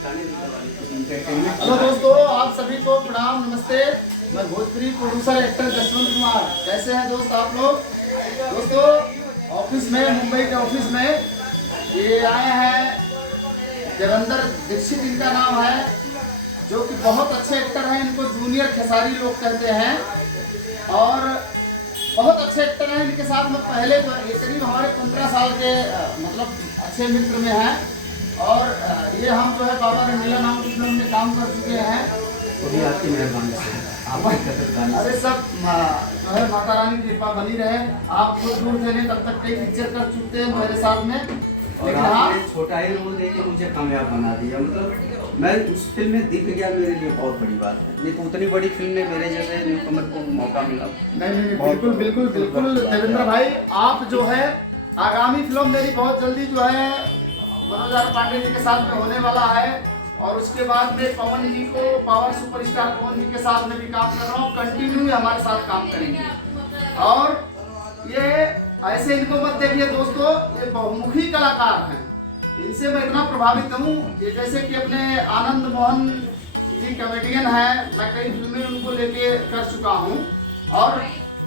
Hello दोस्तों, आप सभी को प्रणाम, नमस्ते। मैं भोजपुरी प्रोड्यूसर एक्टर जसवंत कुमार। कैसे हैं दोस्त आप लोग? दोस्तों, ऑफिस में, मुंबई के ऑफिस में ये आए हैं देवेंद्र दीक्षित, इनका नाम है, जो कि बहुत अच्छे एक्टर हैं। इनको जूनियर खेसारी लोग कहते हैं और बहुत अच्छे एक्टर हैं। इनके साथ में पहले तो ये करीब हमारे 15 साल के मतलब अच्छे मित्र में हैं और ये हम जो है बाबा रंगीला नाम की फिल्म में काम कर चुके हैं। वो भी आपकी मेहरबानी से। अरे सब जो है माता रानी की कृपा बनी रहे। आप खुद दूर थे नहीं, तब तक कई पिक्चर कर चुके हैं मेरे साथ में। और आपने छोटा ही रोल देके मुझे कामयाब बना दिया। मतलब मैं उस फिल्म में दिख गया, मेरे लिए बहुत बड़ी बात है। नहीं तो उतनी बड़ी फिल्म में मेरे जैसे न्यूकमर को मौका मिला। नहीं, बिल्कुल बिल्कुल बिल्कुल देवेंद्र भाई, आप जो है आगामी फिल्म मेरी बहुत जल्दी जो है मनोज पांडे जी के साथ में होने वाला है और उसके बाद में पवन जी को, पावर सुपरस्टार पवन जी के साथ में भी काम कर रहा हूँ। कंटिन्यू हमारे साथ काम करेंगे और ये ऐसे इनको मत देखिए दोस्तों, ये बहुमुखी कलाकार हैं। इनसे मैं इतना प्रभावित हूँ, ये जैसे कि अपने आनंद मोहन जी कॉमेडियन हैं, मैं कई फिल्में उनको लेके कर चुका हूँ और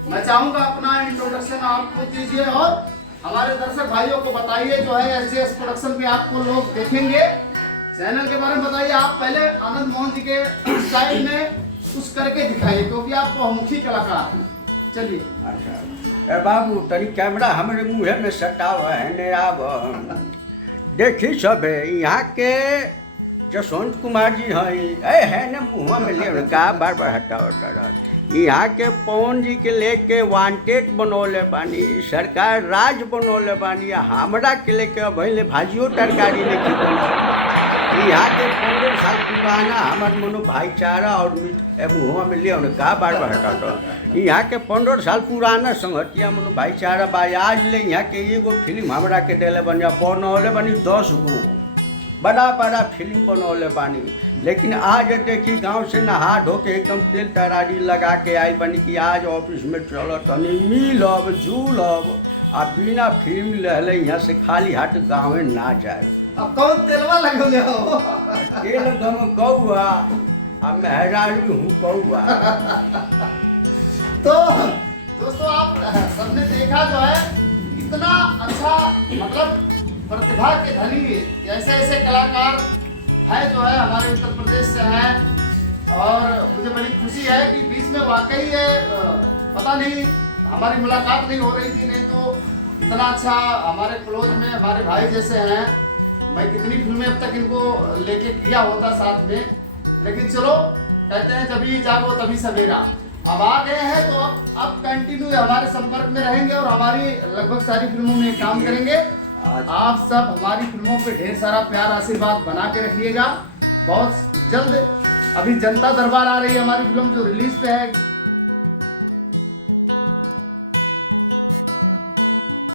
मैं चाहूँगा अपना इंट्रोडक्शन आपको दीजिए और हमारे दर्शक भाइयों को बताइए। जो है एसजेएस प्रोडक्शन पे आपको लोग देखेंगे, चैनल के बारे में बताइए। आप पहले आनंद मोहन जी के स्टाइल में कुछ करके दिखाइए, क्योंकि आप बहुमुखी कलाकार हैं। चलिए। अच्छा बाबू, तनी कैमरा हमारे मुँह में सटाव है ने। अब देखी सब यहाँ के जसवंत कुमार जी हैं न मुँह में ले का बार बार हटावता रहा। यहाँ के पवन जी के लेके वांटेड बनौले बानी, सरकार राज बनौले बानी। हमरा के लेके अब भाजियो तरकारी नहीं बना। यहाँ के 15 साल पुराना हमारे मनो भाईचारा और मुँह में ले का बार बार हटाता। यहाँ के 15 साल पुराना संगतिया मनो भाईचारा बा। आज ले यहाँ के एगो फिल्म हमरा के दिले बनिया बनौले बनी 10 गो बड़ा बड़ा फिल्म बनौले बानी। लेकिन आज देखी गांव से नहा धो के एकदम तेल तरारी लगा के आई बनी कि आज ऑफिस में चलो तनी मिलब जुलब आ बिना फिल्म लहले यहाँ से खाली हाथ गाँव में ना जाए। अब कौन तेलवा लगोगे हो? तेल गम कौआ आ मेहरारू हूँ कौआ। तो दोस्तों, आप सबने देखा जो है इतना अच्छा मतलब प्रतिभा के धनी ऐसे ऐसे कलाकार हैं जो है हमारे उत्तर प्रदेश से हैं और मुझे बड़ी खुशी है कि बीच में वाकई है पता नहीं हमारी मुलाकात नहीं हो रही थी, नहीं तो इतना अच्छा हमारे क्लोज में हमारे भाई जैसे हैं। मैं कितनी फिल्में अब तक इनको लेके किया होता साथ में, लेकिन चलो कहते हैं जब जागो तभी सवेरा। अब आ गए हैं तो अब कंटिन्यू हमारे संपर्क में रहेंगे और हमारी लगभग सारी फिल्मों में काम करेंगे। आप सब हमारी फिल्मों पे ढेर सारा प्यार आशीर्वाद बना के रखिएगा। बहुत जल्द अभी जनता दरबार आ रही है, हमारी फिल्म जो रिलीज पे है